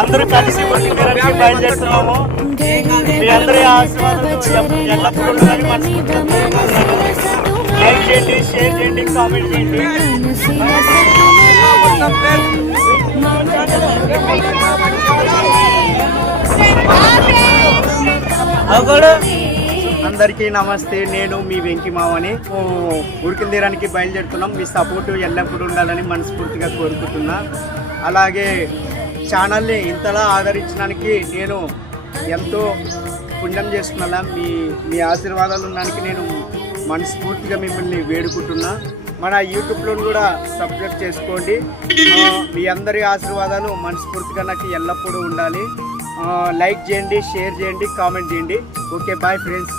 అందరూ కలిసి బయలుదేరడానికి బయలుదేరుతున్నాము. మీ అందరి ఆశీర్వాదాలు ఎల్లప్పుడూ ఉండాలని మనస్ఫూర్తిగా లైక్ చేయండి, షేర్ చేయండి, కామెంట్ చేయండి. అందరికీ నమస్తే, నేను మీ వెంకి మావని. ఉరికి తీరానికి బయలుదేరుతున్నాం. మీ సపోర్టు ఎల్లప్పుడూ ఉండాలని మనస్ఫూర్తిగా కోరుకుంటున్నా. అలాగే ఛానల్ని ఇంతలా ఆదరించడానికి నేను ఎంతో పుణ్యం చేస్తున్నా. మీ ఆశీర్వాదాలు ఉండడానికి నేను మనస్ఫూర్తిగా మిమ్మల్ని వేడుకుంటున్నా. మన యూట్యూబ్లో కూడా సబ్స్క్రైబ్ చేసుకోండి. మీ అందరి ఆశీర్వాదాలు మనస్ఫూర్తిగా నాకు ఎల్లప్పుడూ ఉండాలి. లైక్ చేయండి, షేర్ చేయండి, కామెంట్ చేయండి. Okay, bye friends.